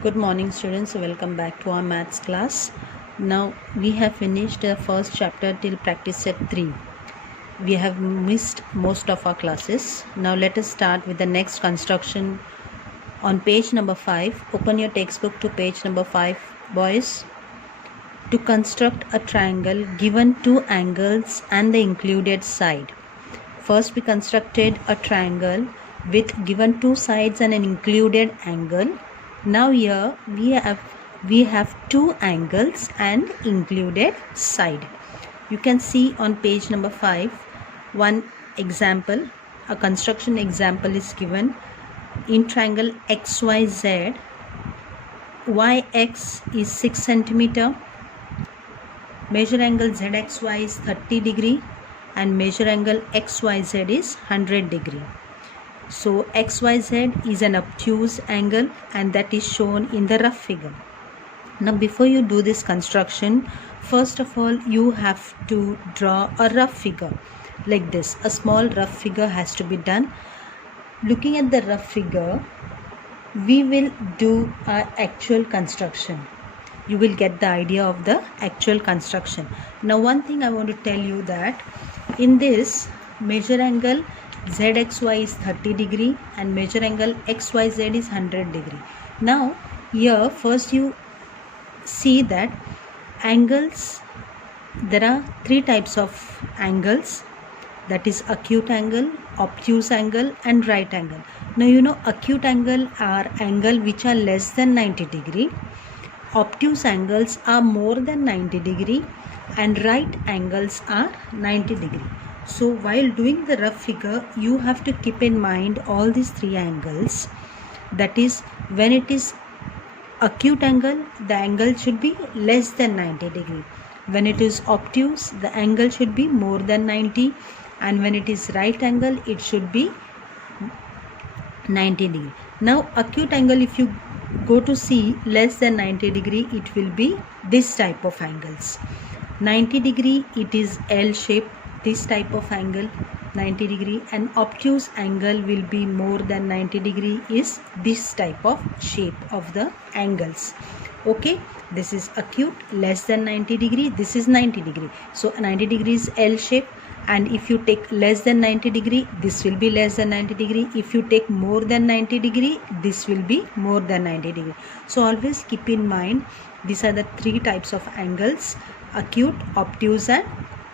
Good morning students, welcome back to our maths class. Now we have finished the first chapter till practice set 3. We have missed most of our classes. Now let us start with the next construction on page number 5. Open your textbook to page number 5, boys. To construct a triangle given two angles and the included side. First we constructed a triangle with given two sides and an included angle. Now here we have two angles and included side. You can see on page number 5 one example. A construction example is given. In triangle XYZ, YX is 6 centimeter, measure angle ZXY is 30 degree and measure angle XYZ is 100 degree. So XYZ is an obtuse angle and that is shown in the rough figure. Now before you do this construction, first of all you have to draw a rough figure like this. A small rough figure has to be done. Looking at the rough figure, we will do our actual construction. You will get the idea of the actual construction. Now one thing I want to tell you that in this measure angle ZXY is 30 degree and measure angle XYZ is 100 degree. Now here first you see that angles, there are three types of angles, that is acute angle, obtuse angle and right angle. Now you know acute angle are angle which are less than 90 degree, obtuse angles are more than 90 degree and right angles are 90 degree. So while doing the rough figure, you have to keep in mind all these three angles. That is, when it is acute angle, the angle should be less than 90 degree. When it is obtuse, the angle should be more than 90, and when it is right angle, it should be 90 degree. Now acute angle, if you go to see less than 90 degree, it will be this type of angles. 90 degree, it is L shape, this type of angle 90 degree, and obtuse angle will be more than 90 degree is this type of shape of the angles. Okay, this is acute, less than 90 degree, this is 90 degree. So 90 degree is L shape, and if you take less than 90 degree, this will be less than 90 degree. If you take more than 90 degree, this will be more than 90 degree. So always keep in mind these are the three types of angles: acute, obtuse and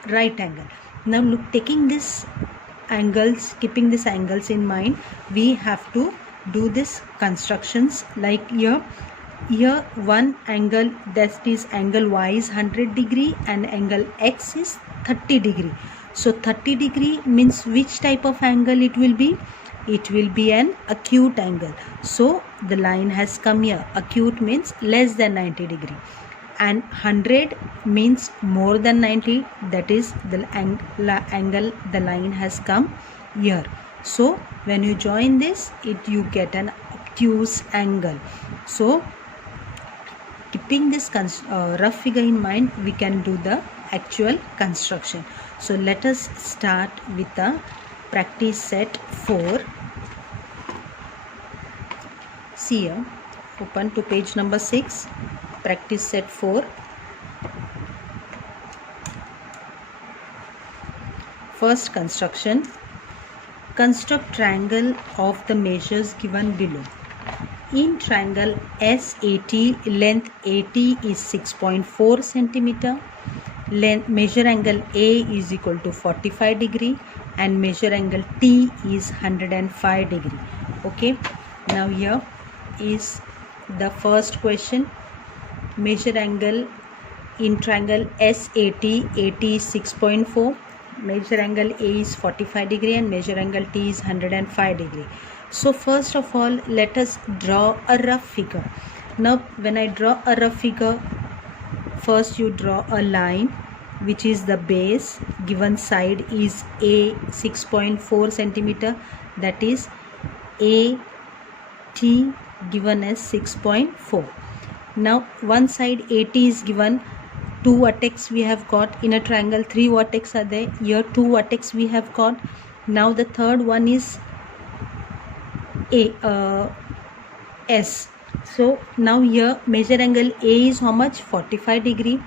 right angle. Now look, taking this angles, keeping these angles in mind, we have to do this constructions like here one angle, that is angle Y is 100 degree and angle X is 30 degree. So 30 degree means which type of angle it will be? It will be an acute angle. So the line has come here. Acute means less than 90 degree. And 100 means more than 90, that is the angle, the line has come here. So when you join this, you get an obtuse angle. So keeping this rough figure in mind, we can do the actual construction. So let us start with the practice set 4. See here, open to page number 6. Practice set 4. First construction. Construct triangle of the measures given below. In triangle SAT, length AT is 6.4 centimeter. Measure angle A is equal to 45 degree and measure angle T is 105 degree. Okay. Now here is the first question. Measure angle in triangle SAT, AT is 6.4, measure angle A is 45 degree and measure angle T is 105 degree. So first of all, let us draw a rough figure. Now when I draw a rough figure, first you draw a line which is the base, given side is A 6.4 centimeter, that is AT given as 6.4. Now one side AT is given, 2 vertex we have got. In a triangle 3 vertex are there, here 2 vertex we have got. Now the third one is S. So now here measure angle A is how much? 45 degree.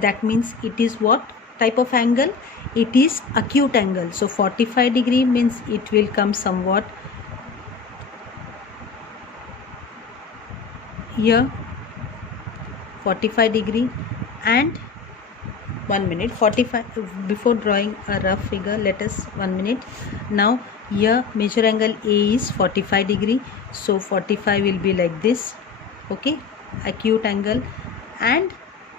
That means it is what type of angle? It is acute angle. So 45 degree means it will come somewhat here, 45 degree. And 1 minute, 45, before drawing a rough figure, let us 1 minute. Now here measure angle A is 45 degree, so 45 will be like this, okay, acute angle. And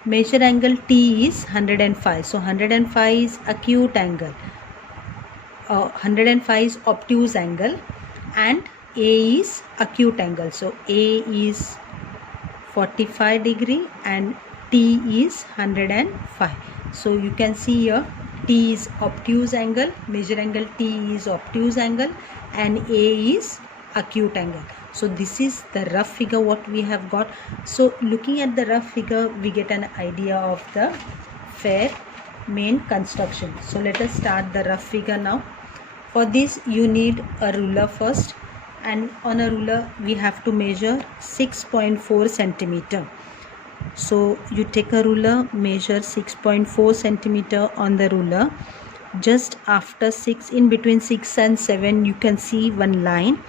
measure angle T is 105, so 105 is acute angle, 105 is obtuse angle, and A is acute angle. So A is 45 degree and T is 105. So you can see here T is obtuse angle, measure angle T is obtuse angle, and A is acute angle. So this is the rough figure what we have got. So looking at the rough figure, we get an idea of the fair main construction. So let us start the rough figure now. For this you need a ruler first, and on a ruler we have to measure 6.4 centimeter. So you take a ruler, measure 6.4 centimeter on the ruler. Just after 6, in between 6 and 7, you can see one line.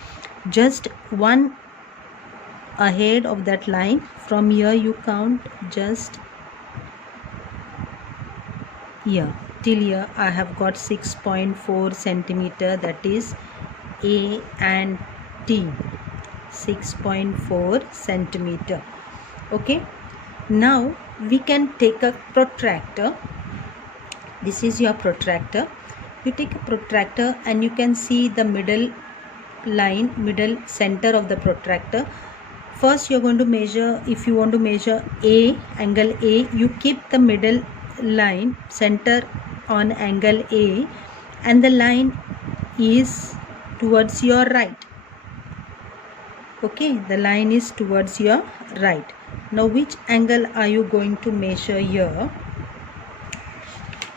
Just one ahead of that line. From here you count just here till here. I have got 6.4 centimeter, that is A and T, 6.4 centimeter. Okay. Now we can take a protractor. This is your protractor. You take a protractor and you can see the middle line, middle center of the protractor. First you are going to measure, if you want to measure A, angle A, you keep the middle line center on angle A, and the line is towards your right. Okay, the line is towards your right. Now which angle are you going to measure here?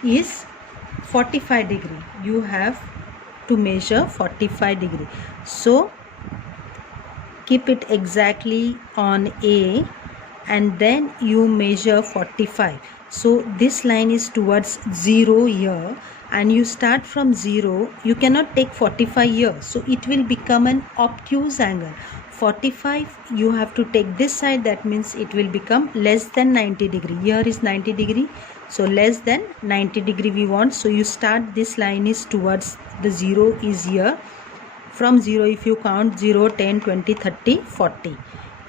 Is 45 degree. You have to measure 45 degree. So keep it exactly on A and then you measure 45. So this line is towards 0 here, and you start from 0. You cannot take 45 here, so it will become an obtuse angle. 45 you have to take this side, that means it will become less than 90 degree. Here is 90 degree, so less than 90 degree we want. So you start, this line is towards the 0 is here. From 0 if you count 0, 10, 20, 30, 40,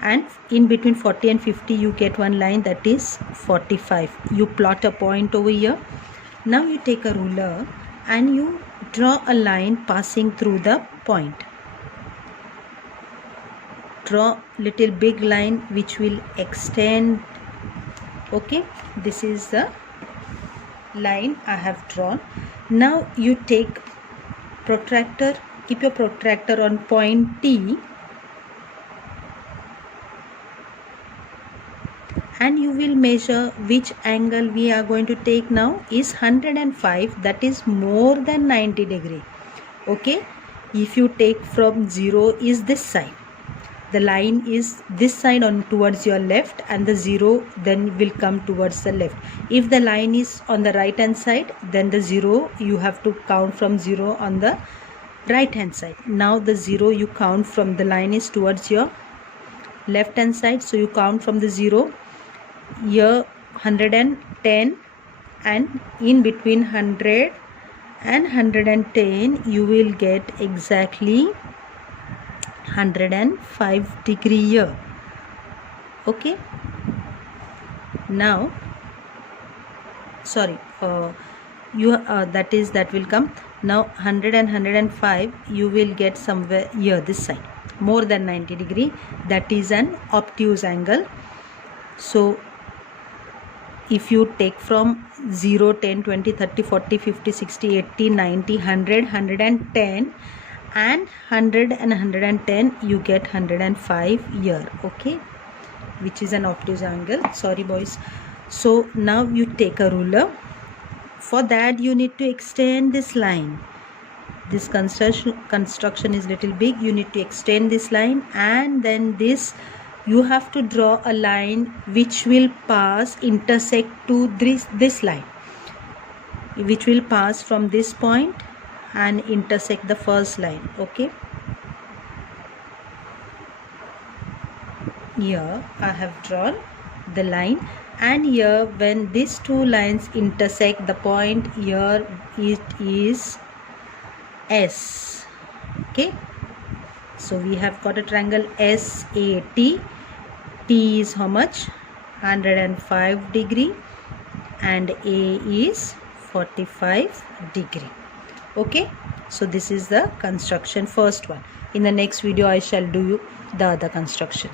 and in between 40 and 50 you get one line, that is 45. You plot a point over here. Now you take a ruler and you draw a line passing through the point. Draw little big line which will extend. Okay, this is the line I have drawn. Now you take protractor, keep your protractor on point T, and you will measure which angle we are going to take now is 105, that is more than 90 degree. Okay, if you take from 0 is this side, the line is this side on towards your left, and the 0 then will come towards the left. If the line is on the right hand side, then the 0 you have to count from 0 on the right hand side. Now the 0 you count from, the line is towards your left hand side, so you count from the 0. Here 110, and in between 100 and 110 you will get exactly 105 degree here. Okay, now sorry, that will come. Now 100 and 105 you will get somewhere here, this side, more than 90 degree, that is an obtuse angle. So if you take from 0, 10, 20, 30, 40, 50, 60, 80, 90, 100, 110 and 100 and 110, you get 105 here. Okay, which is an obtuse angle. Sorry boys. So now you take a ruler. For that you need to extend this line. This construction is little big. You need to extend this line, and then this you have to draw a line which will intersect to this line, which will pass from this point and intersect the first line. Okay, here I have drawn the line, and here when these two lines intersect, the point here it is S. Okay, so we have got a triangle SAT. T is how much? 105 degree, and A is 45 degree. Okay, so this is the construction, first one. In the next video I shall do the other construction.